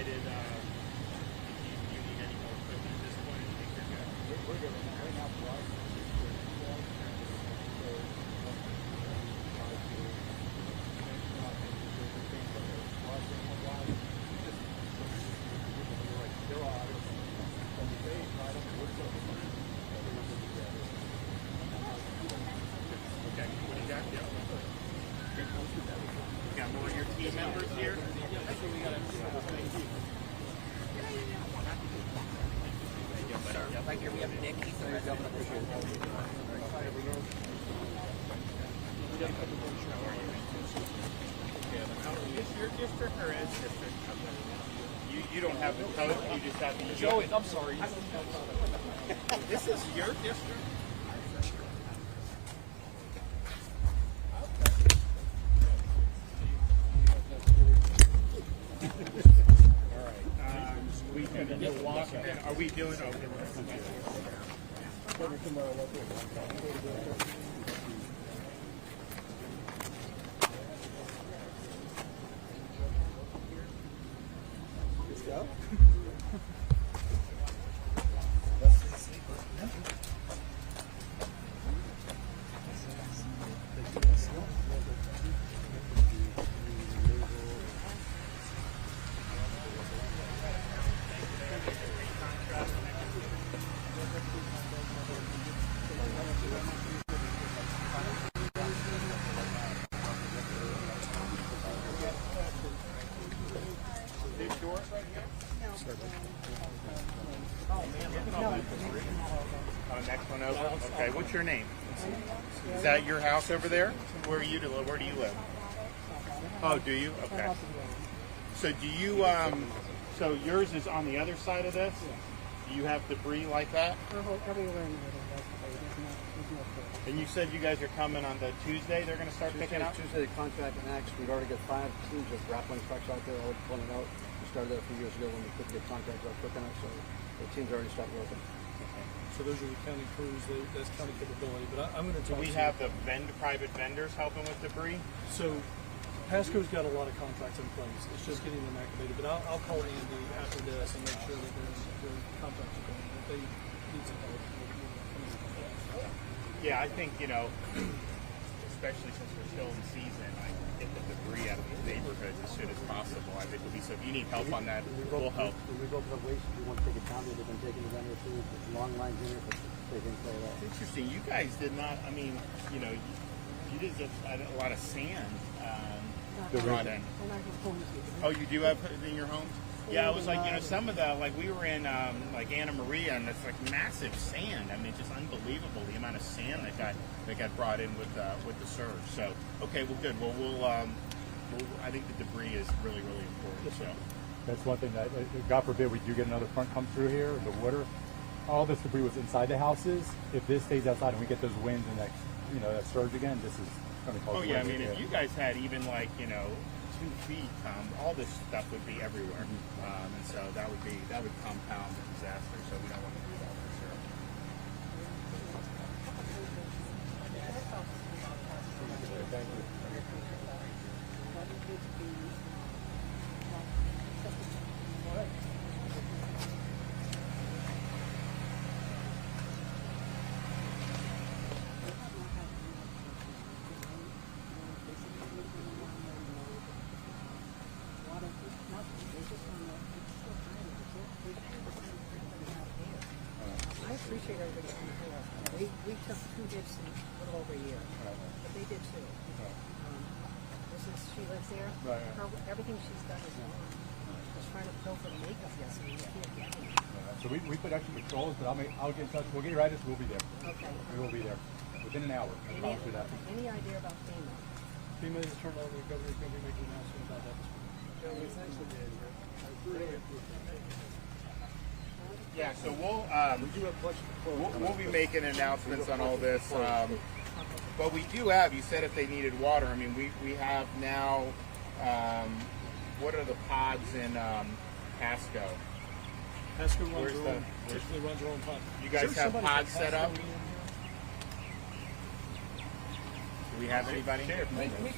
decided if you need any more equipment at this point, I think you're good. We're good right now for us. Members here. Right here we have Nick. He's the governor. Is your district or is district? You don't have the code. You just have the. Joey, I'm sorry. This is your district. Are we doing okay? Let's go. Next one over. Okay, what's your name? Is that your house over there? Where do you live? Oh, do you? Okay. So do you? So yours is on the other side of this. Do you have debris like that? And you said you guys are coming on the Tuesday. They're going to start picking up. Tuesday, the contract and next. We've already got 5 teams of grappling trucks out there already pulling it out. We started that a few years ago when we couldn't get contracts out quick enough, so the teams already started working. So those are the county crews, that's county capability. But I'm going to So talk we to have the private vendors helping with debris. So Pasco's got a lot of contracts in place. It's just getting them activated. But I'll call Andy after this and make sure that their contracts are going. If they need some help. Yeah, I think, especially since we're still in season, I can get the debris out of the neighborhoods as soon as possible. I think it'll be so. If you need help on that, we'll help. We broke up waste. We want to take it down. They've been taking it down there too. There's long lines in here, but they didn't play that. Interesting. You guys did not. I mean, you did get a lot of sand brought in. Oh, you do have it in your homes? Yeah, it was like some of the we were in like Anna Maria, and it's like massive sand. I mean, just unbelievable the amount of sand that got brought in with the surge. So okay, well, good. Well, I think the debris is really important. So that's one thing that God forbid we do get another front come through here, the water. All this debris was inside the houses. If this stays outside and we get those winds and that surge again, this is going to cause. Oh yeah, I mean, if you guys had even 2 feet, all this stuff would be everywhere, and so that would compound the disaster. So we don't want to do that for sure. Thank you. Appreciate everybody coming here. We took 2 hits in a little over a year, but they did too. She lives there. Right. Everything she's done is wrong. I was trying to fill for the makeup yesterday. You can't get any. So we put extra patrols, but I'll get in touch. We'll get your address. We'll be there. Okay. We will be there within an hour. I promise you that. Any idea about FEMA? FEMA is turned over. The governor's going to be making an announcement about that. Yeah, so we'll be making announcements on all this. But we do have. You said if they needed water. I mean, we have now. What are the pods in Pasco? Pasco runs their own pod. You guys have pods set up? We we have anybody? We've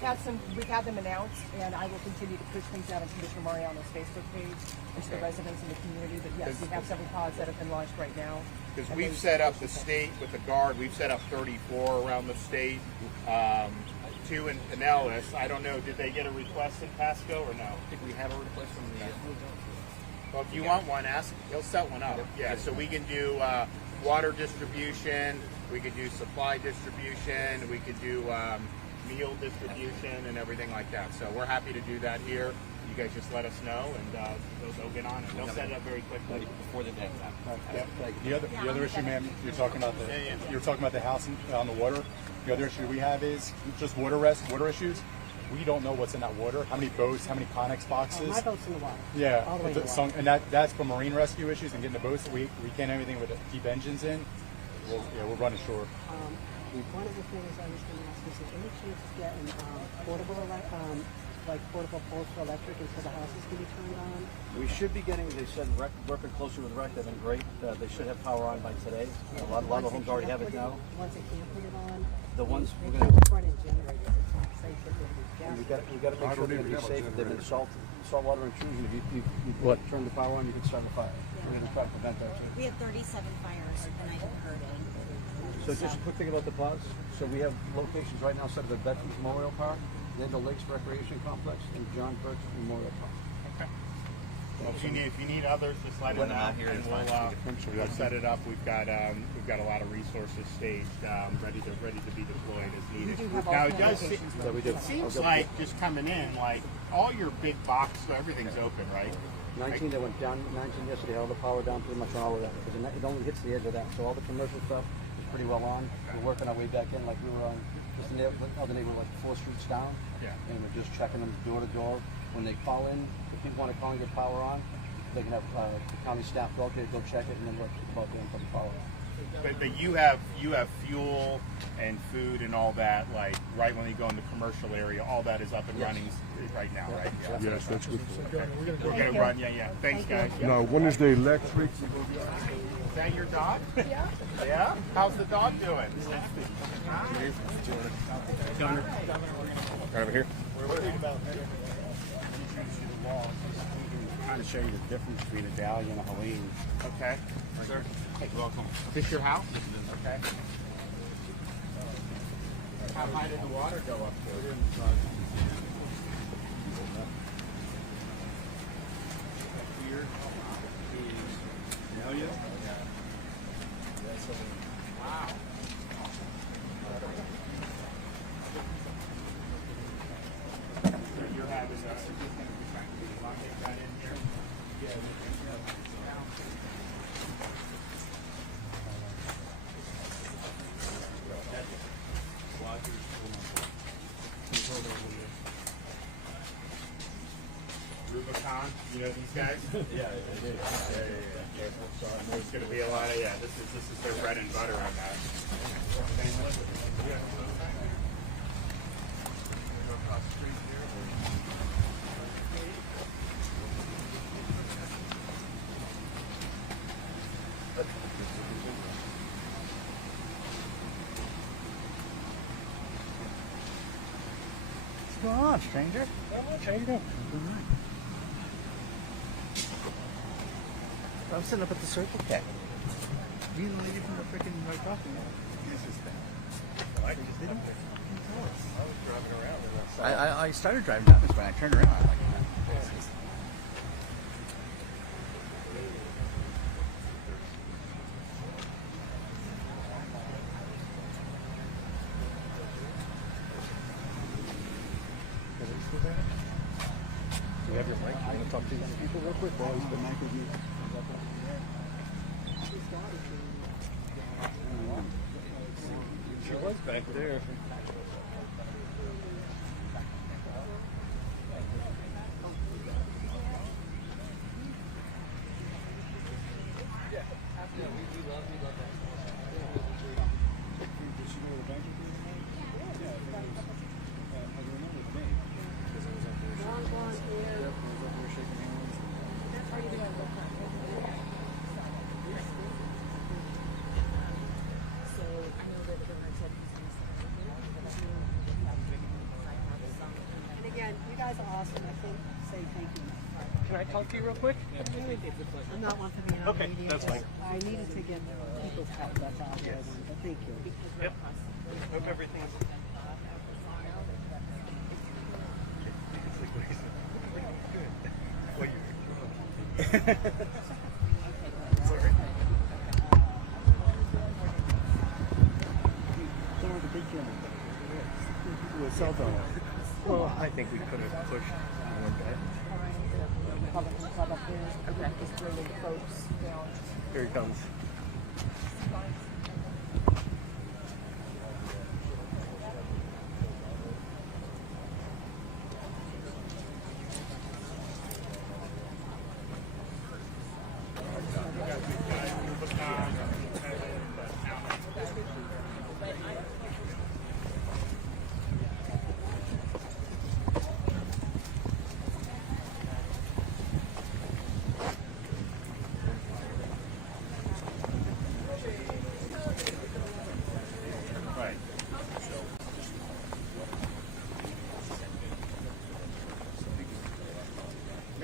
had them announced, and I will continue to push things out on Commissioner Mariano's Facebook page and to the residents in the community. But yes, we have several pods that have been launched right now. Because we've set up the state with the guard. We've set up 34 around the state. 2 in Pinellas. I don't know. Did they get a request in Pasco or no? Did we have a request from the? Well, if you want one, ask. He'll set one up. Yeah. So we can do water distribution. We could do supply distribution. We could do meal distribution and everything like that. So we're happy to do that here. You guys just let us know, and they'll get on it. They'll set it up very quickly Before the day. Yep. The other issue, ma'am, you're talking about the house on the water. The other issue we have is just water issues. We don't know what's in that water. How many boats? How many Connex boxes? My boat's in the water. Yeah, All the way in the water. and that's for marine rescue issues and getting the boats. We can't do anything with the deep engines in. We're running short. One of the things I was going to ask is there any chance of getting portable poles for electric until the houses can be turned on? We should be getting. They said working closely with REC. They've been great. They should have power on by today. A lot of the homes already have it now. Once they can't put it on, The ones we're they going have to. front-end generators. It's not safe for them to be gas. We got to make sure they're going to be safe. If they've been saltwater intrusion, if you turn the power on, you can start the fire. We're going to try to prevent that too. We had 37 fires the night of Hurricane. So just a quick thing about the pods. So we have locations right now set at the Veterans Memorial Park, Land Lakes Recreation Complex, and John Birch Memorial Park. Okay. Well, if you need others, just let us know, and we'll set it up. We've got a lot of resources staged, ready to be deployed as needed. Now it does. It seems like just coming in, like all your big box, so everything's open, right? 19 that went down. 19 yesterday held the power down pretty much on all of that because it only hits the edge of that. So all the commercial stuff is pretty well on. We're working our way back in like we were on just the other neighborhood, like 4 streets down. Yeah. And we're just checking them door to door. When they call in, if people want to call and get power on, they can have the county staff go check it and then let people out there and put the power on. But you have fuel and food and all that, like right when you go in the commercial area, all that is up and running right now, right? Yeah. Yes, that's good. Okay. We're gonna run, yeah. Thanks, guys. Now, when is the electric? Is that your dog? Yeah. Yeah? How's the dog doing? Governor. Right over here. We're worried about Trying to show you the difference between a Dahlia and a Helene. Okay. Sir. Hey, welcome. Is this your house? Okay. How high did the water go up to? Here is Dahlia. Wow. You're having that in here. Rubicon, you know these guys? Yeah, I do. Yeah. So I know it's going to be a lot of, this is their bread and butter on that. Across the street here. What's going on, stranger? How you doing? I'm sitting up at the Circle K. Do you know you from the freaking right talking? They don't tell us. I was driving around. I started driving down this way. I turned around. I'm like, do you have your mic? You want to talk to these people real quick? While he's the mic with you. She was back there. Austin, I think, say thank you. Can I talk to you real quick? I'm not one for the Okay, media. that's fine. I needed to get people's help, that's all. Yes. But thank you. Yep. Hope everything's. With cell phone. Well, I think we could have pushed one bit. Republican Club up there. Okay. Just bringing folks down. Here he comes.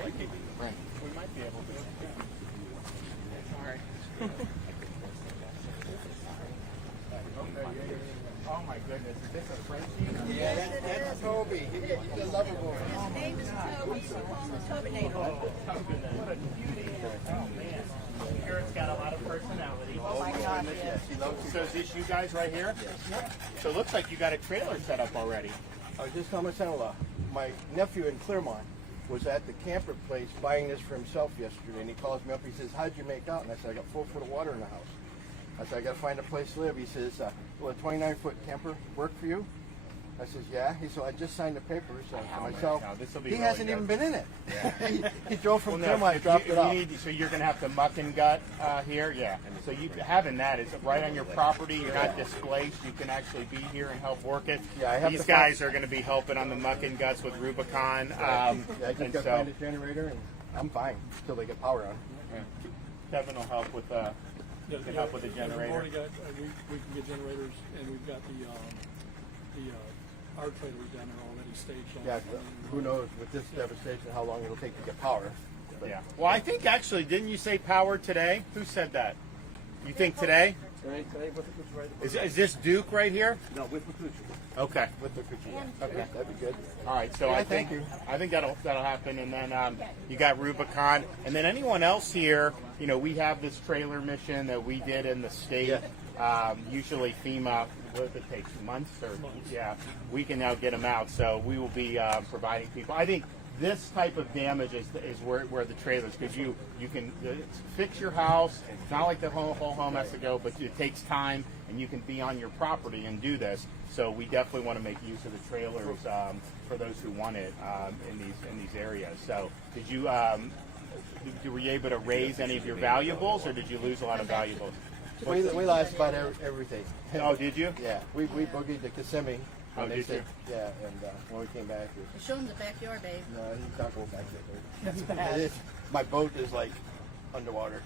We might be able to. Sorry. Oh my goodness, is this a Frenchie? Yeah, that's Toby. He's a lover boy. His name is Toby. We call him the Tobinator. What a cutie. Oh man. Garrett's got a lot of personality. Oh my God, yes. So is this you guys right here? Yes. So it looks like you got a trailer set up already. I was just telling my son-in-law, my nephew in Claremont was at the camper place buying this for himself yesterday, and he calls me up. He says, "How'd you make out?" And I said, "I got 4 foot of water in the house." I said, "I got to find a place to live." He says, "Will a 29-foot camper work for you?" I says, "Yeah." He said, "I just signed the papers for myself." Now, this'll be He really hasn't even good. been in it. Yeah. he drove from Well, no, Claremont and if dropped you- it if you off. need- so you're going to have to muck and gut here, yeah. So you having that is right on your property. You're not displaced. You can actually be here and help work it. Yeah, I have These to guys are going to be helping on the muck and guts with Rubicon. Yeah, I just and got to so find a generator, and I'm fine until they get power on. Kevin will help with can help with the generator. We've already got, we can get generators, and we've got the our trailers down there already staged on. Yeah, who knows with this devastation how long it'll take to get power. But Yeah. Well, I think actually, didn't you say power today? Who said that? You think today? Is this Duke right here? No, with Makuchi. Okay. With the Makuchi, yeah. Okay. That'd be good. All right, so Yeah, I think thank you. that'll happen, and then you got Rubicon, and then anyone else here. You know, we have this trailer mission that we did in the state. Usually FEMA, what does it take, months or yeah, we can now get them out. So we will be providing people. I think this type of damage is where the trailers, because you can fix your house. It's not like the whole home has to go, but it takes time, and you can be on your property and do this. So we definitely want to make use of the trailers for those who want it in these areas. So did you were you able to raise any of your valuables, or did you lose a lot of valuables? We lost about everything. Oh, did you? Yeah, we boogied to Kissimmee. Oh, and they did said, you? Yeah, and when we came back, Show him the backyard, babe. no, he's not going back there. That's bad. My boat is like underwater.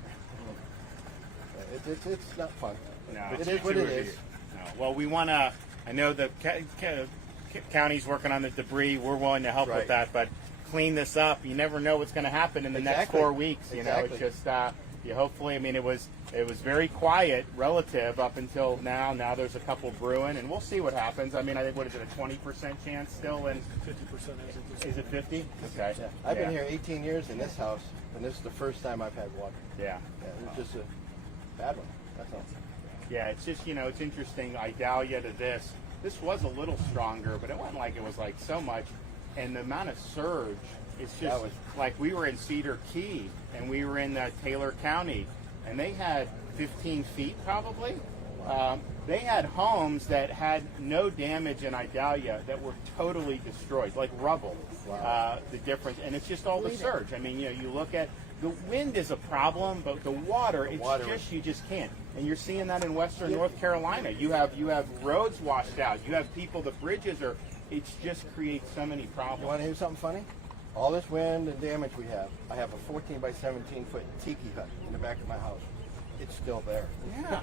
It's not fun. No, But it's it is what too it review. is. No. Well, we want to. I know the county's working on the debris. We're willing to help with Right. that, but clean this up. You never know what's going to happen in the next Exactly. 4 weeks. You know, it's Exactly. just you hopefully. I mean, it was very quiet relative up until now. Now there's a couple brewing, and we'll see what happens. I mean, I think what is it, a 20% chance still? And 50% as of this. is it 50? Okay. Yeah. I've been here 18 years in this house, and this is the first time I've had water. Yeah. Yeah, it was just a bad one. That's all. Yeah, it's just, it's interesting. Idalia to this was a little stronger, but it wasn't like it was like so much. And the amount of surge, it's just like we were in Cedar Key and we were in Taylor County, and they had 15 feet probably. They had homes that had no damage in Idalia that were totally destroyed, like rubble. Wow. The difference, and it's just all the surge. I mean, you look at the wind is a problem, but the water, you just can't. And you're seeing that in western North Carolina. You have roads washed out. You have people, the bridges are. It just creates so many problems. You want to hear something funny? All this wind and damage we have, I have a 14 by 17 foot tiki hut in the back of my house. It's still there. Yeah.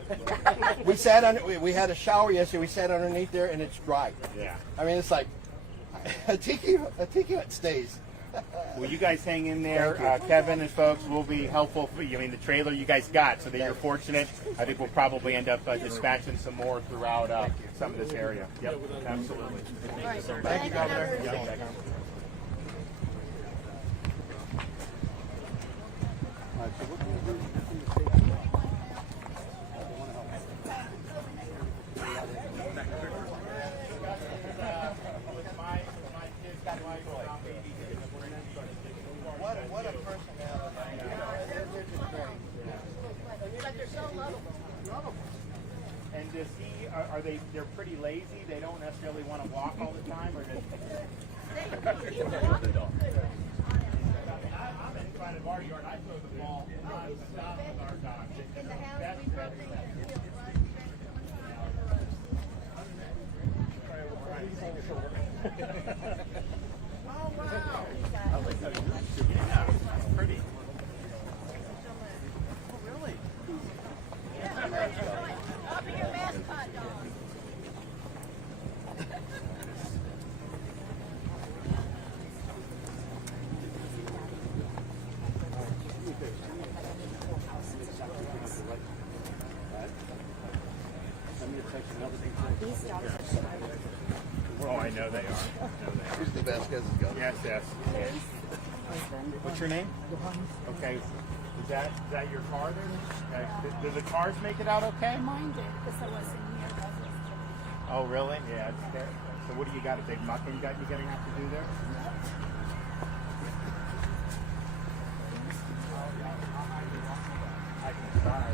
We sat on it. We had a shower yesterday. We sat underneath there, and it's dry. Yeah. I mean, it's like I take you it stays. Well, you guys hang in there. Kevin and folks will be helpful for you. I mean, the trailer you guys got, so that you're fortunate. I think we'll probably end up dispatching some more throughout some of this area. Yep, absolutely. Thank you, Governor. Yep. All right, so what can we do from the state? They want to help. What a personality. They're just great. But they're so lovable. And does he? Are they? They're pretty lazy. They don't necessarily want to walk all the time, or does? I'm in front of our yard. I throw the ball non-stop with our dogs. In the house, we probably feel oh, wow. Yeah, it's pretty. Oh, really? I'll be your mascot dog. Oh, I know they are. Who's the best guys? Yes, yes. What's your name? Okay. Is that your car there? Do the cars make it out okay? Mine did, because I wasn't here. Oh, really? Yeah. It's there. So what do you got? A big muck you getting to have to do there? I can try.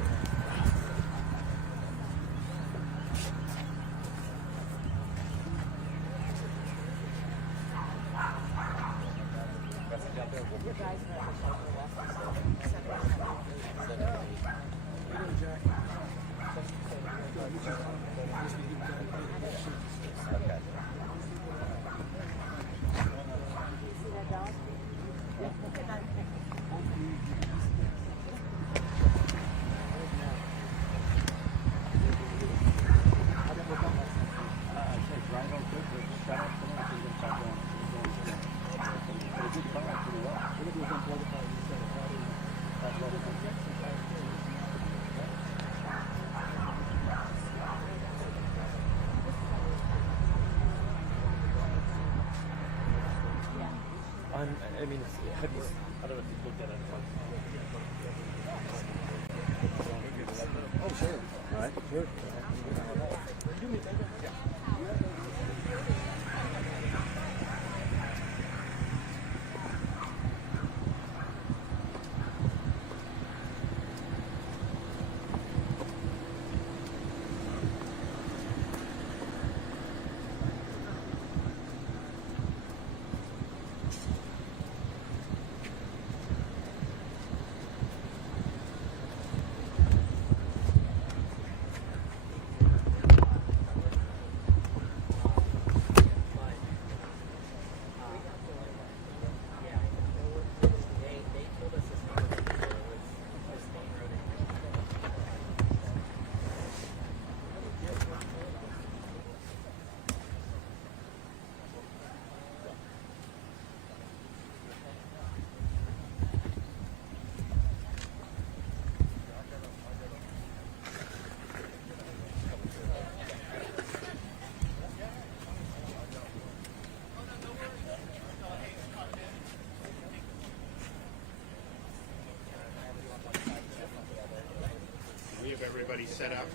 I mean, have you, I don't know if you've looked at it. Oh, sure. All right, sure. We have everybody set up.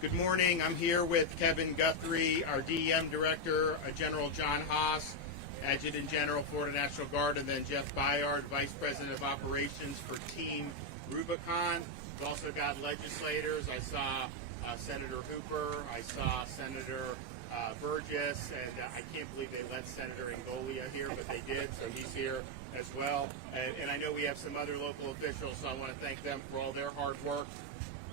Good morning. I'm here with Kevin Guthrie, our DEM Director, General John Haas, Adjutant General, Florida National Guard, and then Jeff Bayard, Vice President of Operations for Team Rubicon. We've also got legislators. I saw Senator Hooper. I saw Senator Burgess, and I can't believe they let Senator Angolia here, but they did, so he's here as well. And I know we have some other local officials, so I want to thank them for all their hard work.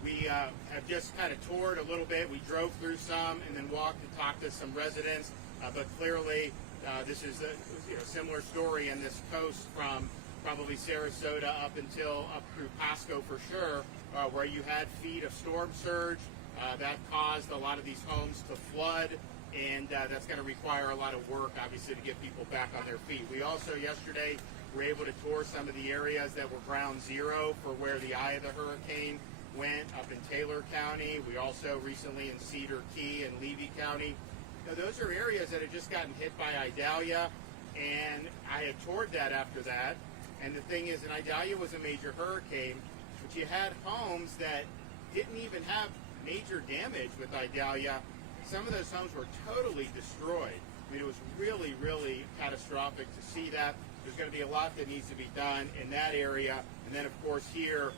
We have just kind of toured a little bit. We drove through some and then walked and talked to some residents, but clearly this is a similar story in this coast from probably Sarasota up through Pasco for sure. where you had feet of storm surge. That caused a lot of these homes to flood, and that's going to require a lot of work, obviously, to get people back on their feet. We also, yesterday, were able to tour some of the areas that were ground zero for where the eye of the hurricane went up in Taylor County. We also recently in Cedar Key and Levy County. Now, those are areas that had just gotten hit by Idalia, and I had toured that after that. And the thing is, and Idalia was a major hurricane, but you had homes that didn't even have major damage with Idalia. Some of those homes were totally destroyed. I mean, it was really, really catastrophic to see that. There's going to be a lot that needs to be done in that area. And then, of course, here,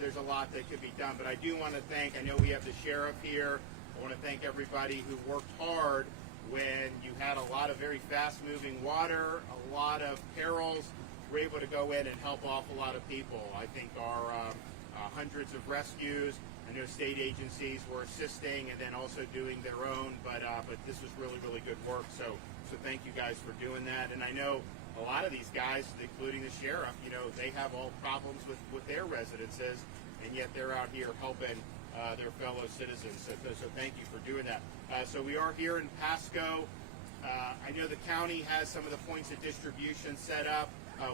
there's a lot that could be done. But I do want to thank, I know we have the sheriff here. I want to thank everybody who worked hard when you had a lot of very fast-moving water, a lot of perils. We're able to go in and help off a lot of people. I think our hundreds of rescues, I know state agencies were assisting and then also doing their own, but this was really, really good work. So thank you guys for doing that. And I know a lot of these guys, including the sheriff, you know, they have all problems with their residences, and yet they're out here helping their fellow citizens. So thank you for doing that. So we are here in Pasco. I know the county has some of the points of distribution set up.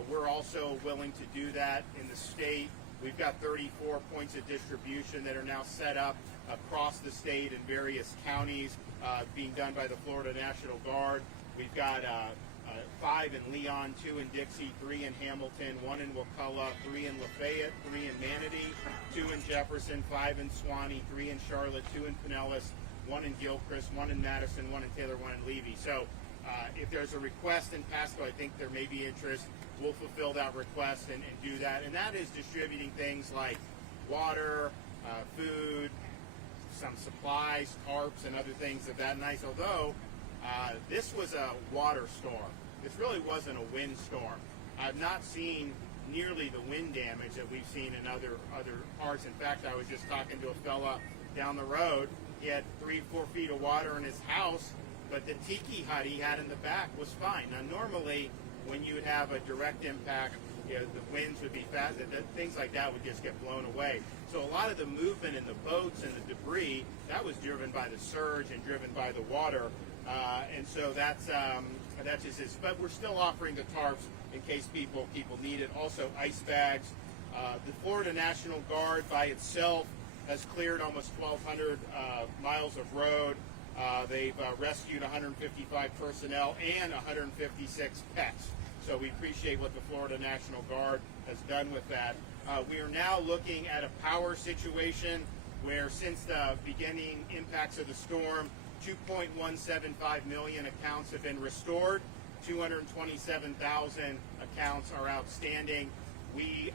We're also willing to do that in the state. We've got 34 points of distribution that are now set up across the state in various counties, being done by the Florida National Guard. We've got 5 in Leon, 2 in Dixie, 3 in Hamilton, 1 in Wakulla, 3 in Lafayette, 3 in Manatee, 2 in Jefferson, 5 in Suwanee, 3 in Charlotte, 2 in Pinellas, 1 in Gilchrist, 1 in Madison, 1 in Taylor, 1 in Levy. So if there's a request in Pasco, I think there may be interest. We'll fulfill that request and do that. And that is distributing things like water, food, some supplies, tarps, and other things of that nice. Although this was a water storm. This really wasn't a wind storm. I've not seen nearly the wind damage that we've seen in other parts. In fact, I was just talking to a fella down the road. He had 3-4 feet of water in his house, but the tiki hut he had in the back was fine. Now, normally, when you would have a direct impact, you know, the winds would be fast, things like that would just get blown away. So a lot of the movement in the boats and the debris, that was driven by the surge and driven by the water. And so that's just it. But we're still offering the tarps in case people need it. Also, ice bags. The Florida National Guard by itself has cleared almost 1,200 miles of road. They've rescued 155 personnel and 156 pets. So we appreciate what the Florida National Guard has done with that. We are now looking at a power situation where since the beginning impacts of the storm, 2.175 million accounts have been restored. 227,000 accounts are outstanding. We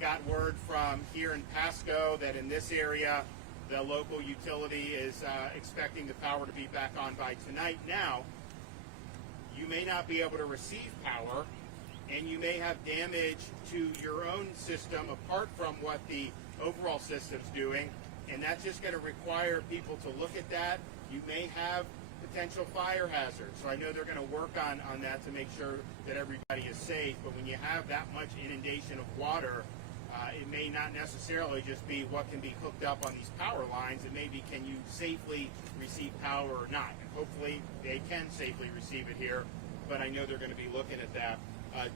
got word from here in Pasco that in this area, the local utility is expecting the power to be back on by tonight. Now, you may not be able to receive power, and you may have damage to your own system apart from what the overall system's doing, and that's just going to require people to look at that. You may have potential fire hazards, so I know they're going to work on that to make sure that everybody is safe, but when you have that much inundation of water, it may not necessarily just be what can be hooked up on these power lines. It may be, can you safely receive power or not? And hopefully they can safely receive it here, but I know they're going to be looking at that.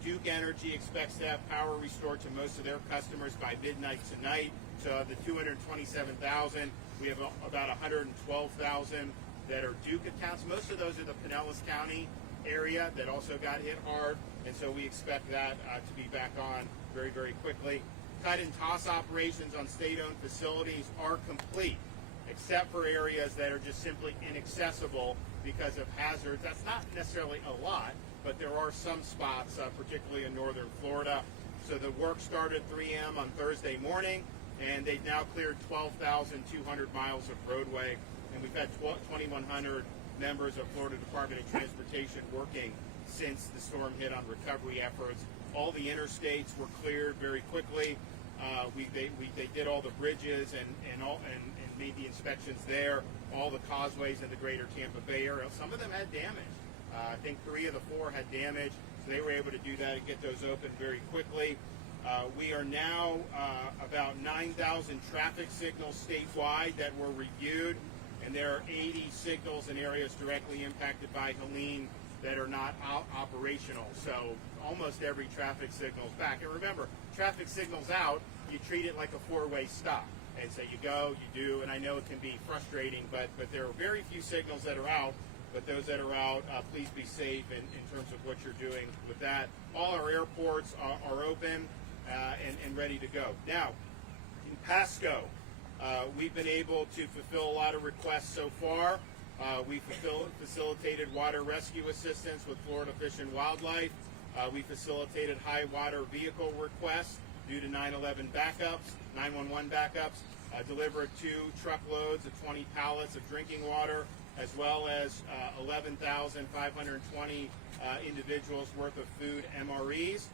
Duke Energy expects to have power restored to most of their customers by midnight tonight. So of the 227,000, we have about 112,000 that are Duke accounts. Most of those are the Pinellas County area that also got hit hard, and so we expect that to be back on very, very quickly. Cut and toss operations on state-owned facilities are complete, except for areas that are just simply inaccessible because of hazards. That's not necessarily a lot, but there are some spots, particularly in northern Florida. So the work started 3 a.m. on Thursday morning, and they've now cleared 12,200 miles of roadway, and we've had 2,100 members of Florida Department of Transportation working since the storm hit on recovery efforts. All the interstates were cleared very quickly. They did all the bridges and made the inspections there. All the causeways in the greater Tampa Bay area. Some of them had damage. I think 3 of the 4 had damage, so they were able to do that and get those open very quickly. We are now about 9,000 traffic signals statewide that were reviewed, and there are 80 signals in areas directly impacted by Helene that are not operational. So almost every traffic signal is back. And remember, traffic signals out, you treat it like a four-way stop. And so you go, you do, and I know it can be frustrating, but there are very few signals that are out. But those that are out, please be safe in terms of what you're doing with that. All our airports are open and ready to go. Now, in Pasco, we've been able to fulfill a lot of requests so far. We facilitated water rescue assistance with Florida Fish and Wildlife. We facilitated high water vehicle requests due to 9/11 backups, 911 backups. Delivered 2 truckloads of 20 pallets of drinking water, as well as 11,520 individuals worth of food MREs.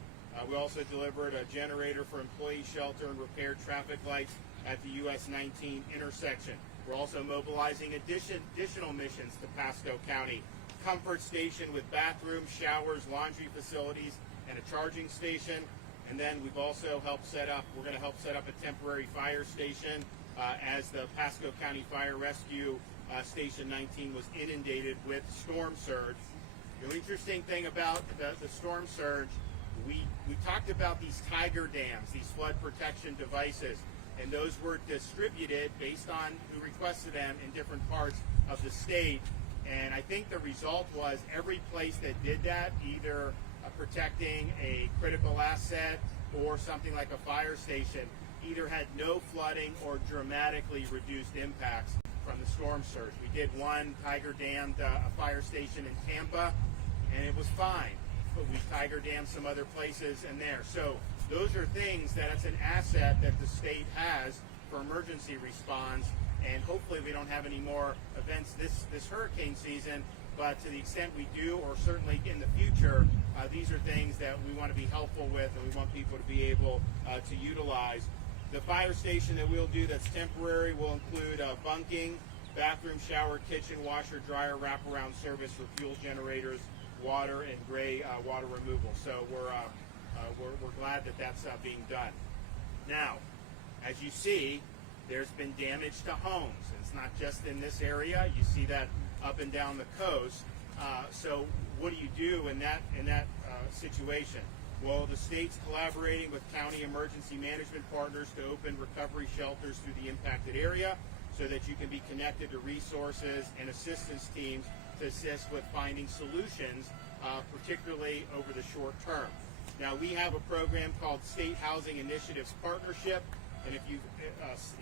We also delivered a generator for employee shelter and repaired traffic lights at the US 19 intersection. We're also mobilizing additional missions to Pasco County. Comfort station with bathrooms, showers, laundry facilities, and a charging station. And then we've also we're going to help set up a temporary fire station as the Pasco County Fire Rescue Station 19 was inundated with storm surge. The interesting thing about the storm surge, we talked about these Tiger dams, these flood protection devices, and those were distributed based on who requested them in different parts of the state. And I think the result was every place that did that, either protecting a critical asset or something like a fire station, either had no flooding or dramatically reduced impacts from the storm surge. We did one Tiger dammed a fire station in Tampa, and it was fine. But we Tiger dammed some other places in there. So those are things that's an asset that the state has for emergency response, and hopefully we don't have any more events this hurricane season. But to the extent we do, or certainly in the future, these are things that we want to be helpful with, and we want people to be able to utilize. The fire station that we'll do that's temporary will include bunking, bathroom, shower, kitchen, washer, dryer, wraparound service for fuel generators, water, and gray water removal. So we're glad that that's being done. Now, as you see, there's been damage to homes. It's not just in this area. You see that up and down the coast. So what do you do in that situation? Well, the state's collaborating with county emergency management partners to open recovery shelters through the impacted area so that you can be connected to resources and assistance teams to assist with finding solutions, particularly over the short term. Now, we have a program called State Housing Initiatives Partnership, and if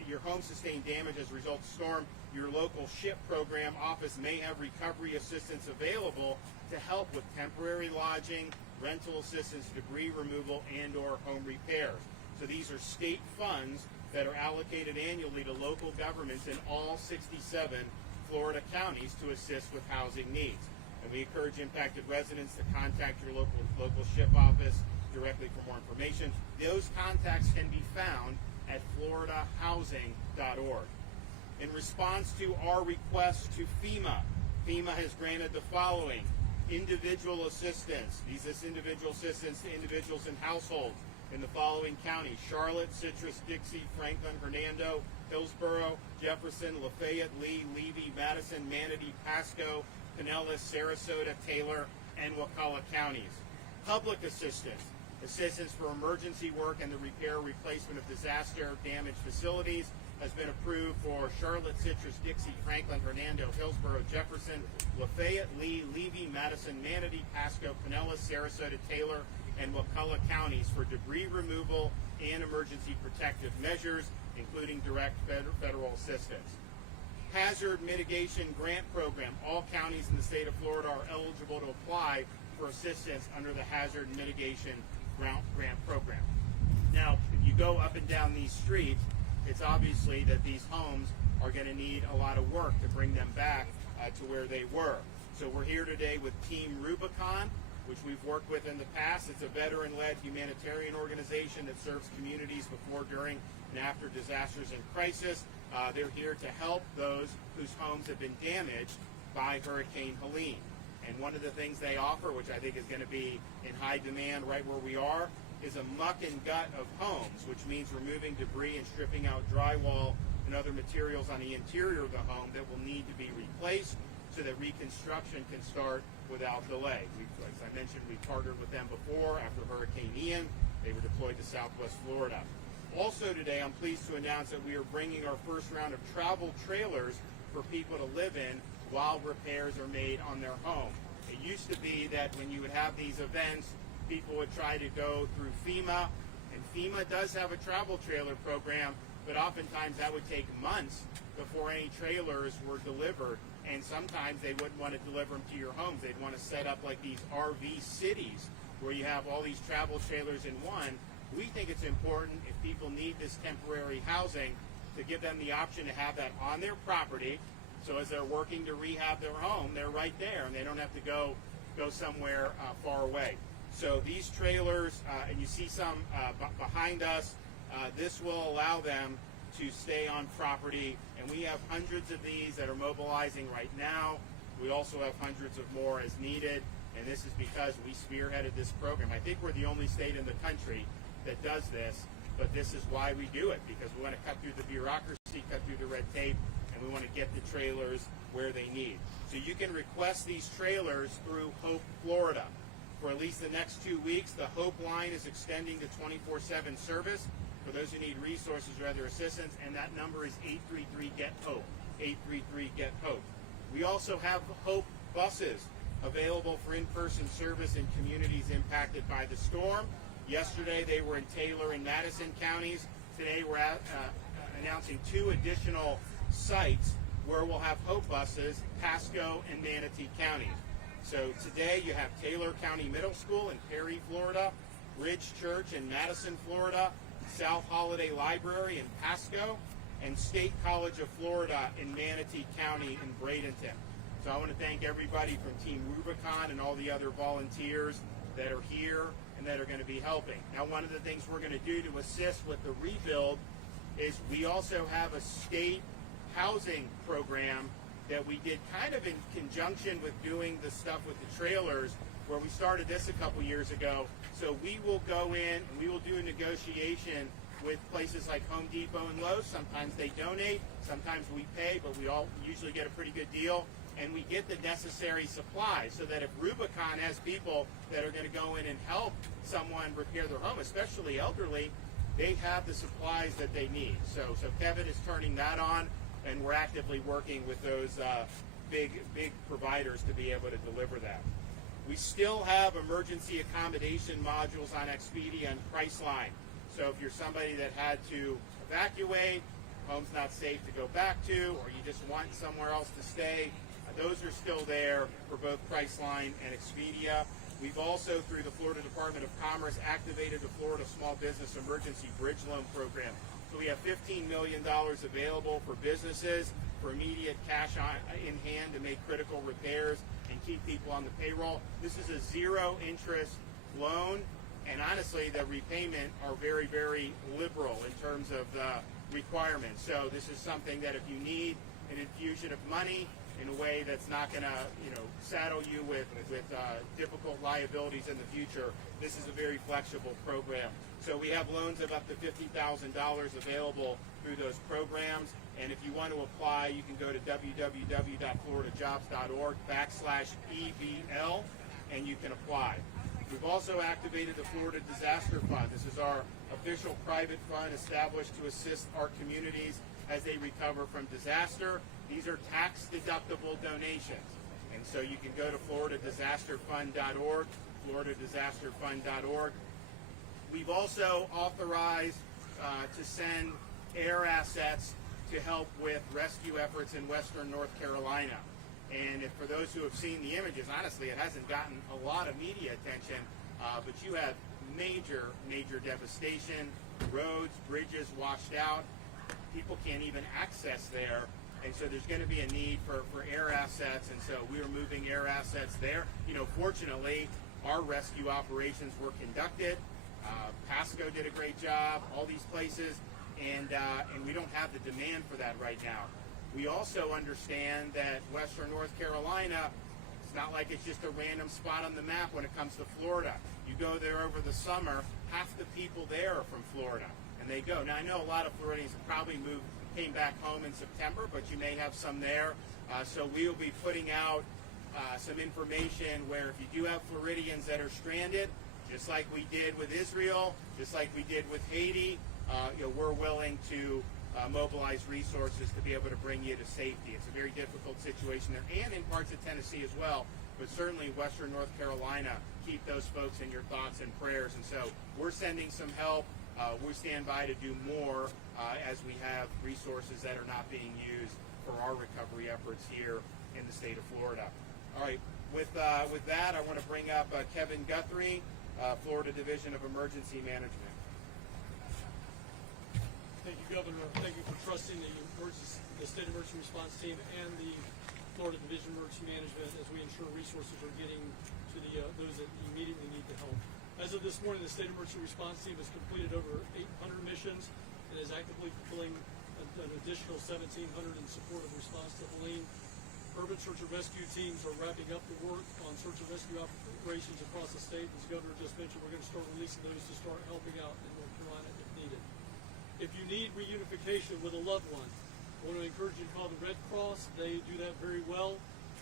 your home sustained damage as a result of storm, your local SHIP program office may have recovery assistance available to help with temporary lodging, rental assistance, debris removal, and or home repairs. So these are state funds that are allocated annually to local governments in all 67 Florida counties to assist with housing needs. And we encourage impacted residents to contact your local SHIP office directly for more information. Those contacts can be found at floridahousing.org. In response to our request to FEMA has granted the following: individual assistance. This individual assistance to individuals and households in the following counties: Charlotte, Citrus, Dixie, Franklin, Hernando, Hillsborough, Jefferson, Lafayette, Lee, Levy, Madison, Manatee, Pasco, Pinellas, Sarasota, Taylor, and Wakulla counties. Public assistance for emergency work and the repair or replacement of disaster damaged facilities has been approved for Charlotte, Citrus, Dixie, Franklin, Hernando, Hillsborough, Jefferson, Lafayette, Lee, Levy, Madison, Manatee, Pasco, Pinellas, Sarasota, Taylor, and Wakulla counties for debris removal and emergency protective measures, including direct federal assistance. Hazard Mitigation Grant Program. All counties in the state of Florida are eligible to apply for assistance under the Hazard Mitigation Grant Program. Now, if you go up and down these streets, it's obviously that these homes are going to need a lot of work to bring them back to where they were. So we're here today with Team Rubicon, which we've worked with in the past. It's a veteran-led humanitarian organization that serves communities before, during, and after disasters and crisis. They're here to help those whose homes have been damaged by Hurricane Helene. And one of the things they offer, which I think is going to be in high demand right where we are, is a muck and gut of homes, which means removing debris and stripping out drywall and other materials on the interior of the home that will need to be replaced so that reconstruction can start without delay. As I mentioned, we partnered with them before after Hurricane Helene. They were deployed to Southwest Florida. Also today, I'm pleased to announce that we are bringing our first round of travel trailers for people to live in while repairs are made on their home. It used to be that when you would have these events, people would try to go through FEMA, and FEMA does have a travel trailer program, but oftentimes that would take months before any trailers were delivered, and sometimes they wouldn't want to deliver them to your homes. They'd want to set up like these RV cities where you have all these travel trailers in one. We think it's important, if people need this temporary housing, to give them the option to have that on their property, so as they're working to rehab their home, they're right there, and they don't have to go somewhere far away. So these trailers, and you see some behind us, this will allow them to stay on property, and we have hundreds of these that are mobilizing right now. We also have hundreds of more as needed, and this is because we spearheaded this program. I think we're the only state in the country that does this, but this is why we do it, because we want to cut through the bureaucracy, cut through the red tape, and we want to get the trailers where they need. So you can request these trailers through Hope Florida. For at least the next 2 weeks, the Hope line is extending to 24/7 service for those who need resources or other assistance, and that number is 833-GET-HOPE, 833-GET-HOPE. We also have Hope buses available for in-person service in communities impacted by the storm. Yesterday, they were in Taylor and Madison counties. Today, we're announcing 2 additional sites where we'll have Hope buses, Pasco and Manatee counties. So today, you have Taylor County Middle School in Perry, Florida, Ridge Church in Madison, Florida, South Holiday Library in Pasco, and State College of Florida in Manatee County in Bradenton. So I want to thank everybody from Team Rubicon and all the other volunteers that are here and that are going to be helping. Now, one of the things we're going to do to assist with the rebuild is we also have a state housing program that we did kind of in conjunction with doing the stuff with the trailers, where we started this a couple years ago. So we will go in and we will do a negotiation with places like Home Depot and Lowe's. Sometimes they donate, sometimes we pay, but we all usually get a pretty good deal. And we get the necessary supplies so that if Rubicon has people that are going to go in and help someone repair their home, especially elderly, they have the supplies that they need. So Kevin is turning that on, and we're actively working with those big providers to be able to deliver that. We still have emergency accommodation modules on Expedia and Priceline. So if you're somebody that had to evacuate, home's not safe to go back to, or you just want somewhere else to stay, those are still there for both Priceline and Expedia. We've also, through the Florida Department of Commerce, activated the Florida Small Business Emergency Bridge Loan Program. So we have $15 million available for businesses for immediate cash in hand to make critical repairs and keep people on the payroll. This is a zero-interest loan, and honestly, the repayment are very, very liberal in terms of the requirements. So this is something that if you need an infusion of money in a way that's not going to, saddle you with difficult liabilities in the future, this is a very flexible program. So we have loans of up to $50,000 available through those programs. And if you want to apply, you can go to www.floridajobs.org/EBL, and you can apply. We've also activated the Florida Disaster Fund. This is our official private fund established to assist our communities as they recover from disaster. These are tax-deductible donations. And so you can go to floridadisasterfund.org, floridadisasterfund.org. We've also authorized to send air assets to help with rescue efforts in western North Carolina. And for those who have seen the images, honestly, it hasn't gotten a lot of media attention, but you have major, major devastation, roads, bridges washed out. People can't even access there. And so there's going to be a need for air assets, and so we are moving air assets there. Fortunately, our rescue operations were conducted. Pasco did a great job, all these places, and we don't have the demand for that right now. We also understand that western North Carolina, It's not like it's just a random spot on the map when it comes to Florida. You go there over the summer, half the people there are from Florida, and they go. Now, I know a lot of Floridians probably came back home in September, but you may have some there. So we will be putting out some information where if you do have Floridians that are stranded, just like we did with Israel, just like we did with Haiti, we're willing to mobilize resources to be able to bring you to safety. It's a very difficult situation there, and in parts of Tennessee as well, but certainly Western North Carolina. Keep those folks in your thoughts and prayers. And so we're sending some help. We stand by to do more as we have resources that are not being used for our recovery efforts here in the state of Florida. All right, with that, I want to bring up Kevin Guthrie, Florida Division of Emergency Management. Thank you, Governor. Thank you for trusting the State Emergency Response Team and the Florida Division of Emergency Management as we ensure resources are getting to those that immediately need the help. As of this morning, the State Emergency Response Team has completed over 800 missions and is actively fulfilling an additional 1,700 in support of response to Helene. Urban search and rescue teams are wrapping up the work on search and rescue operations across the state. As the Governor just mentioned, we're going to start releasing those to start helping out in North Carolina if needed. If you need reunification with a loved one, I want to encourage you to call the Red Cross. They do that very well.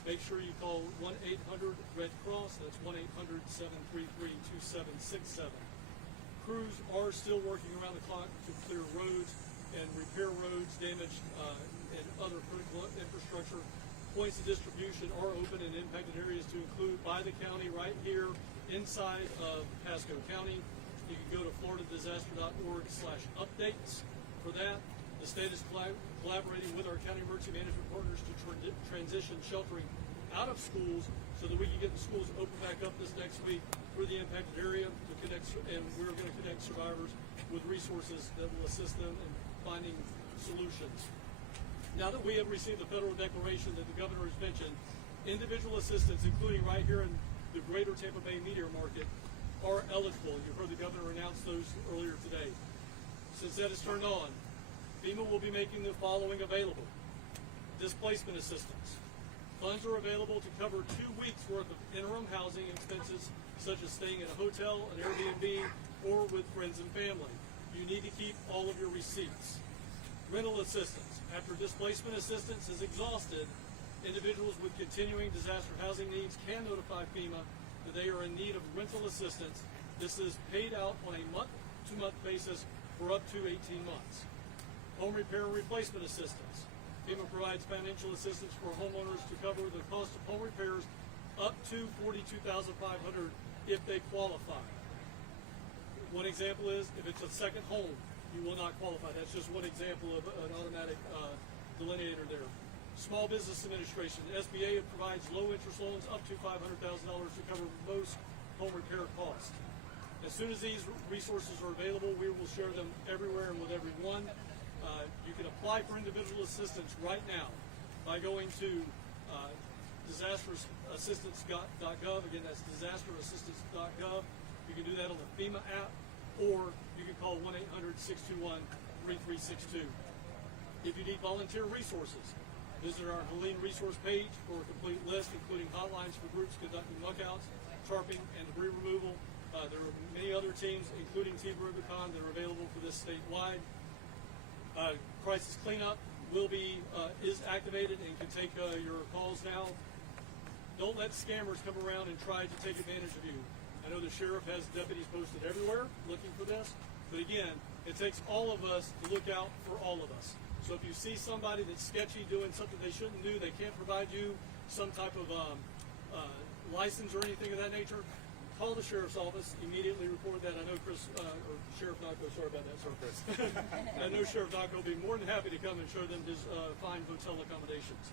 Make sure you call 1-800-RED-CROSS. That's 1-800-733-2767. Crews are still working around the clock to clear roads and repair roads damaged and other critical infrastructure. Points of distribution are open in impacted areas to include by the county right here inside of Pasco County. You can go to floridadisaster.org/updates for that. The state is collaborating with our county emergency management partners to transition sheltering out of schools so that we can get the schools open back up this next week for the impacted area to connect, and we're going to connect survivors with resources that will assist them in finding solutions. Now that we have received the federal declaration that the governor has mentioned, individual assistance, including right here in the greater Tampa Bay meteor market, are eligible. You heard the governor announce those earlier today. Since that is turned on, FEMA will be making the following available. Displacement assistance. Funds are available to cover 2 weeks worth of interim housing expenses, such as staying at a hotel, an Airbnb, or with friends and family. You need to keep all of your receipts. Rental assistance. After displacement assistance is exhausted, individuals with continuing disaster housing needs can notify FEMA that they are in need of rental assistance. This is paid out on a month-to-month basis for up to 18 months. Home repair and replacement assistance. FEMA provides financial assistance for homeowners to cover the cost of home repairs up to $42,500 if they qualify. One example is if it's a second home, you will not qualify. That's just one example of an automatic delineator there. Small Business Administration, the SBA provides low-interest loans up to $500,000 to cover most home repair costs. As soon as these resources are available, we will share them everywhere and with everyone. You can apply for individual assistance right now by going to disasterassistance.gov. Again, that's disasterassistance.gov. You can do that on the FEMA app, or you can call 1-800-621-3362. If you need volunteer resources, visit our Helene resource page for a complete list, including hotlines for groups conducting muckouts, tarping, and debris removal. There are many other teams, including Team Rubicon, that are available for this statewide. Crisis cleanup is activated and can take your calls now. Don't let scammers come around and try to take advantage of you. I know the sheriff has deputies posted everywhere looking for this, but again, it takes all of us to look out for all of us. So if you see somebody that's sketchy doing something they shouldn't do, they can't provide you some type of license or anything of that nature, call the sheriff's office, immediately report that. I know Chris, or Sheriff Nocco, sorry about that, sir. Chris. I know Sheriff Nocco will be more than happy to come and show them his fine hotel accommodations.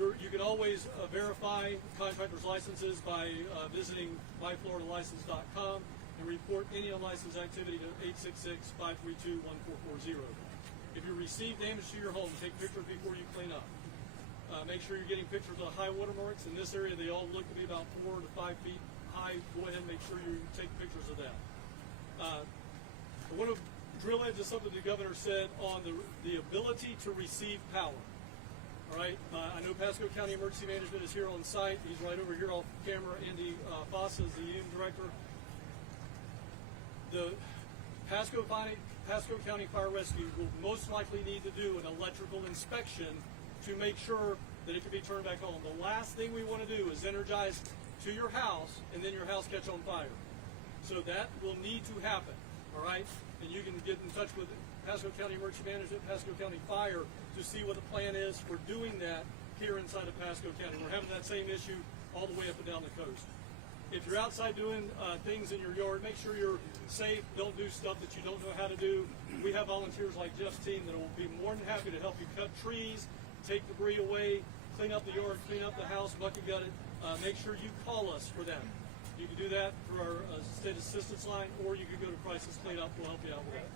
You can always verify contractors' licenses by visiting myfloridalicense.com and report any unlicensed activity to 866-532-1440. If you receive damage to your home, take pictures before you clean up. Make sure you're getting pictures of the high water marks. In this area, they all look to be about 4 to 5 feet high. Go ahead and make sure you take pictures of that. I want to drill into something the governor said on the ability to receive power. All right. I know Pasco County Emergency Management is here on site. He's right over here off camera. Andy Fossa is the EM director. The Pasco County Fire Rescue will most likely need to do an electrical inspection to make sure that it can be turned back on. The last thing we want to do is energize to your house and then your house catch on fire. So that will need to happen, all right? And you can get in touch with Pasco County Emergency Management, Pasco County Fire, to see what the plan is for doing that here inside of Pasco County. We're having that same issue all the way up and down the coast. If you're outside doing things in your yard, make sure you're safe. Don't do stuff that you don't know how to do. We have volunteers like Jeff's team that will be more than happy to help you cut trees, take debris away, clean up the yard, clean up the house, bucket gut it. Make sure you call us for that. You can do that through our state assistance line, or you can go to Crisis Cleanup. We'll help you out with that.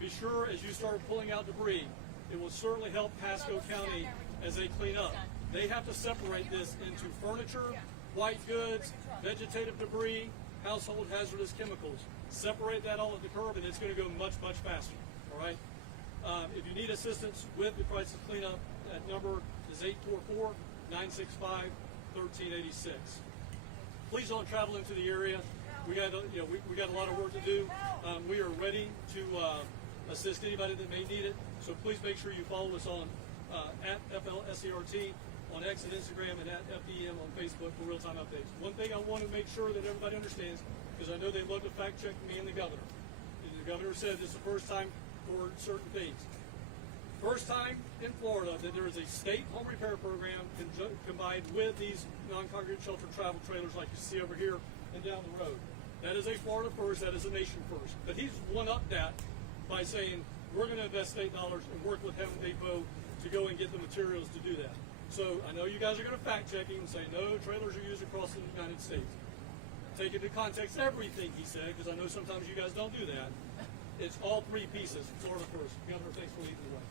Be sure as you start pulling out debris, it will certainly help Pasco County as they clean up. They have to separate this into furniture, white goods, vegetative debris, household hazardous chemicals. Separate that all at the curb, and it's going to go much, much faster. All right. If you need assistance with the Crisis Cleanup, that number is 844-965-1386. Please don't travel into the area. We got a lot of work to do. We are ready to assist anybody that may need it. So please make sure you follow us on at FLSERT on X and Instagram, and at FDM on Facebook for real-time updates. One thing I want to make sure that everybody understands, because I know they love to fact-check me and the governor. The governor said this is the first time for certain things. First time in Florida that there is a state home repair program combined with these non-congregate shelter travel trailers like you see over here and down the road. That is a Florida first, that is a nation first. But he's one-upped that by saying we're going to invest state dollars and work with Home Depot to go and get the materials to do that. So I know you guys are going to fact-check him and say no trailers are used across the United States. Take into context everything he said, because I know sometimes you guys don't do that. It's all three pieces, Florida first. Governor, thanks for leading the way.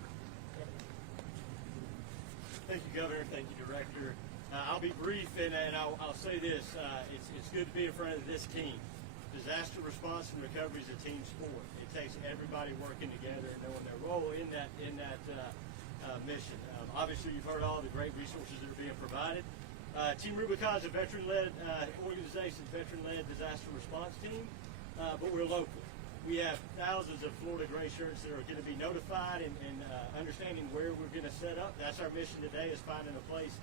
Thank you, Governor. Thank you, Director. I'll be brief, and I'll say this. It's good to be in front of this team. Disaster response and recovery is a team sport. It takes everybody working together and knowing their role in that mission. Obviously, you've heard all the great resources that are being provided. Team Rubicon is a veteran-led organization, veteran-led disaster response team, but we're local. We have thousands of Florida gray shirts that are going to be notified and understanding where we're going to set up. That's our mission today, is finding a place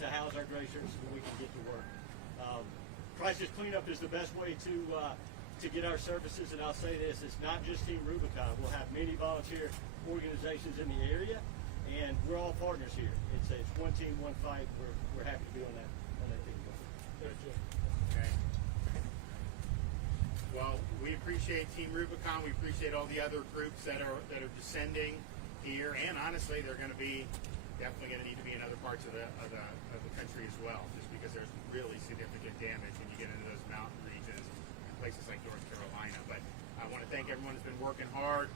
to house our gray shirts so we can get to work. Crisis cleanup is the best way to get our services, and I'll say this, it's not just Team Rubicon. We'll have many volunteer organizations in the area, and we're all partners here. It's one team, one fight. We're happy to be on that team. Okay. Well, we appreciate Team Rubicon. We appreciate all the other groups that are descending here, and honestly, they're going to be definitely going to need to be in other parts of the country as well, just because there's really significant damage when you get into those mountain regions, places like North Carolina. But I want to thank everyone who's been working hard.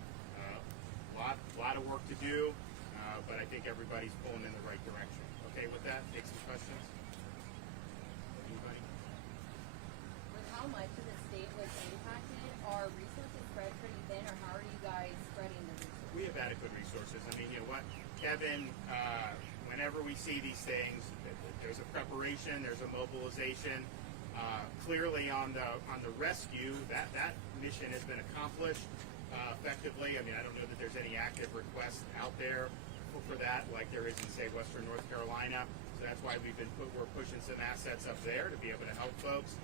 Lot of work to do, but I think everybody's pulling in the right direction. Okay, with that, take some questions. Anybody? With how much of the state was impacted, are resources spread pretty thin, or how are you guys spreading the resources? We have adequate resources. I mean, you know what, Kevin, whenever we see these things, there's a preparation, there's a mobilization. Clearly on the rescue, that mission has been accomplished effectively. I mean, I don't know that there's any active requests out there for that like there is in, say, Western North Carolina. So that's why we're pushing some assets up there to be able to help folks.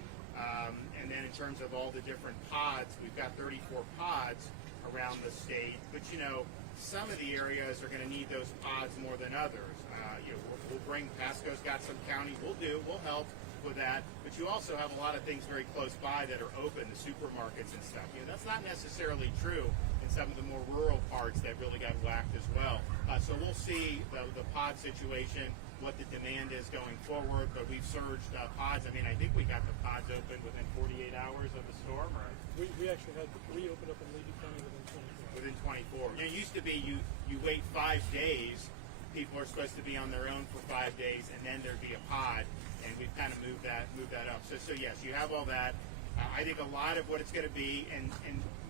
And then in terms of all the different pods, we've got 34 pods around the state, but you know, some of the areas are going to need those pods more than others. We'll bring, Pasco's got some county, we'll help with that, but you also have a lot of things very close by that are open, the supermarkets and stuff. You know, that's not necessarily true in some of the more rural parts that really got whacked as well. So we'll see the pod situation, what the demand is going forward, but we've surged pods. I mean, I think we got the pods open within 48 hours of the storm, or We actually had 3 open up in Levy County within 24. You know, it used to be you wait 5 days. People are supposed to be on their own for 5 days, and then there'd be a pod, and we've kind of moved that up. So yes, you have all that. I think a lot of what it's going to be, and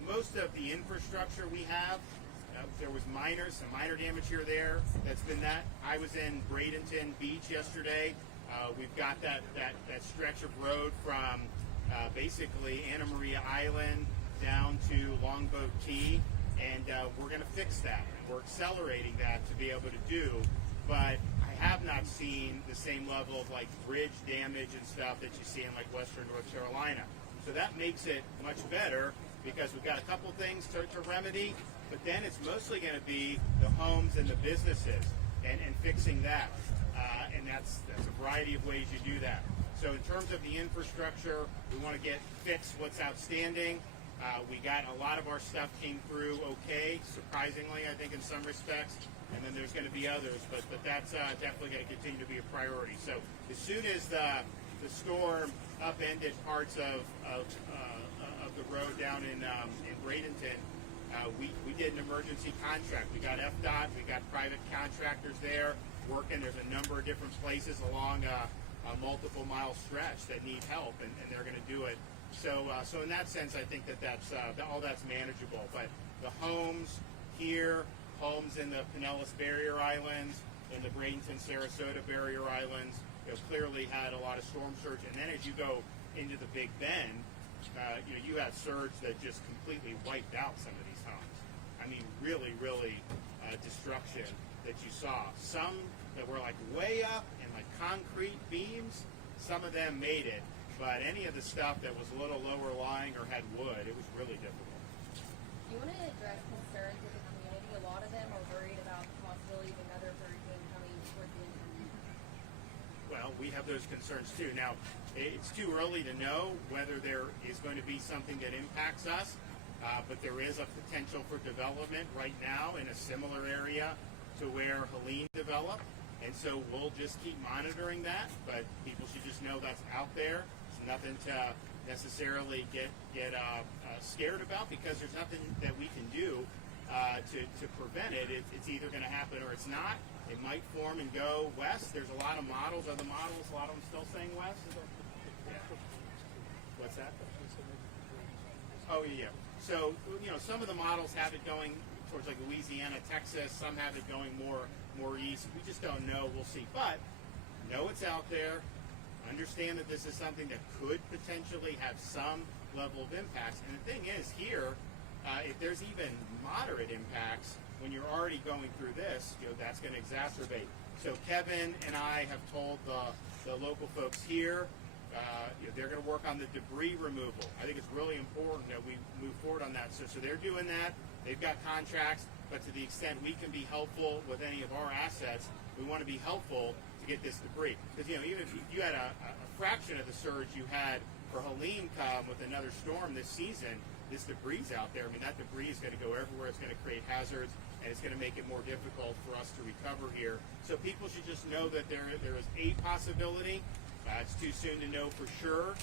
most of the infrastructure we have there was some minor damage here or there. That's been that. I was in Bradenton Beach yesterday. We've got that stretch of road from basically Anna Maria Island down to Longboat Key, and we're going to fix that. We're accelerating that to be able to do, but I have not seen the same level of like bridge damage and stuff that you see in like Western North Carolina. So that makes it much better because we've got a couple things to remedy, but then it's mostly going to be the homes and the businesses and fixing that. And that's a variety of ways you do that. So in terms of the infrastructure, we want to get fixed what's outstanding. We got a lot of our stuff came through okay, surprisingly, I think in some respects. And then there's going to be others, but that's definitely going to continue to be a priority. So as soon as the storm upended parts of the road down in Bradenton, we did an emergency contract. We got FDOT, we got private contractors there working. There's a number of different places along a multiple mile stretch that need help, and they're going to do it. So in that sense, I think that's all that's manageable. But the homes here, homes in the Pinellas Barrier Islands, in the Bradenton Sarasota Barrier Islands, clearly had a lot of storm surge. And then as you go into the Big Bend, you had surge that just completely wiped out some of these homes. I mean, really, really destruction that you saw. Some that were like way up in like concrete beams, some of them made it. But any of the stuff that was a little lower lying or had wood, it was really difficult. Do you want to address concerns of the community? A lot of them are worried about the possibility of another hurricane coming towards the end of the year. Well, we have those concerns too. Now, it's too early to know whether there is going to be something that impacts us, but there is a potential for development right now in a similar area to where Helene developed. And so we'll just keep monitoring that, but people should just know that's out there. It's nothing to necessarily get scared about because there's nothing that we can do to prevent it. It's either going to happen or it's not. It might form and go west. There's a lot of models. Are the models, a lot of them still saying west? Yeah. What's that? Oh, yeah. So, some of the models have it going towards like Louisiana, Texas. Some have it going more east. We just don't know. We'll see. But know it's out there. Understand that this is something that could potentially have some level of impacts. And the thing is here, if there's even moderate impacts when you're already going through this, that's going to exacerbate. So Kevin and I have told the local folks here, they're going to work on the debris removal. I think it's really important that we move forward on that. So they're doing that. They've got contracts, but to the extent we can be helpful with any of our assets, we want to be helpful to get this debris. Because even if you had a fraction of the surge you had for Helene come with another storm this season, this debris out there. I mean, that debris is going to go everywhere. It's going to create hazards, and it's going to make it more difficult for us to recover here. So people should just know that there is a possibility. It's too soon to know for sure,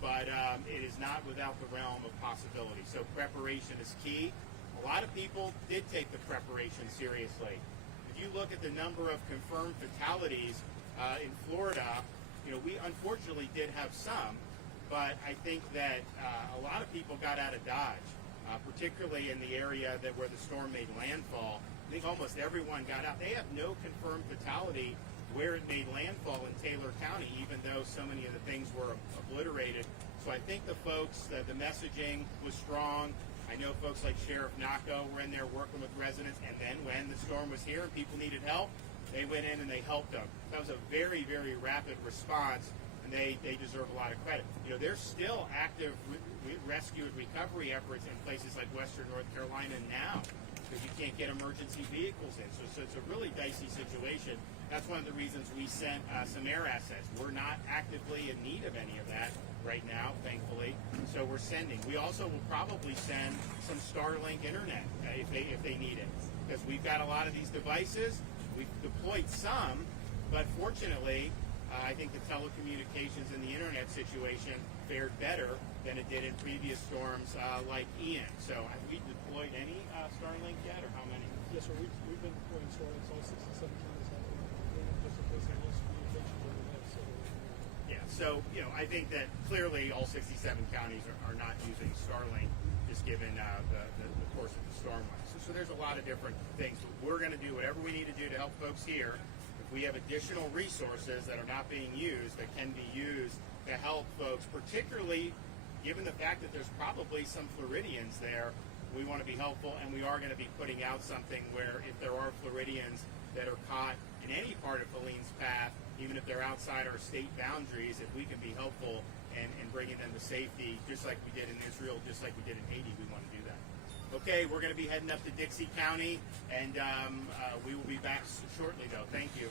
but it is not without the realm of possibility. So preparation is key. A lot of people did take the preparation seriously. If you look at the number of confirmed fatalities in Florida, we unfortunately did have some, but I think that a lot of people got out of Dodge, particularly in the area where the storm made landfall. I think almost everyone got out. They have no confirmed fatality where it made landfall in Taylor County, even though so many of the things were obliterated. So I think the folks, the messaging was strong. I know folks like Sheriff Naco were in there working with residents, and then when the storm was here and people needed help, they went in and they helped them. That was a very, very rapid response, and they deserve a lot of credit. There's still active rescue and recovery efforts in places like Western North Carolina now, because you can't get emergency vehicles in. So it's a really dicey situation. That's one of the reasons we sent some air assets. We're not actively in need of any of that right now, thankfully. So we're sending. We also will probably send some Starlink internet if they need it, because we've got a lot of these devices. We've deployed some, but fortunately, I think the telecommunications and the internet situation fared better than it did in previous storms like Ian. So have we deployed any Starlink yet, or how many? Yes, sir. We've been deploying Starlinks all 67 counties have just in case they lost communications over that. So yeah, so I think that clearly all 67 counties are not using Starlink. just given the course of the storm was. So there's a lot of different things. But we're going to do whatever we need to do to help folks here. If we have additional resources that are not being used, that can be used to help folks, particularly given the fact that there's probably some Floridians there, we want to be helpful, and we are going to be putting out something where if there are Floridians that are caught in any part of Helene's path, even if they're outside our state boundaries, if we can be helpful and bringing them to safety, just like we did in Israel, just like we did in Haiti, we want to do that. Okay, we're going to be heading up to Dixie County, and we will be back shortly, though. Thank you.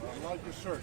I like your shirt.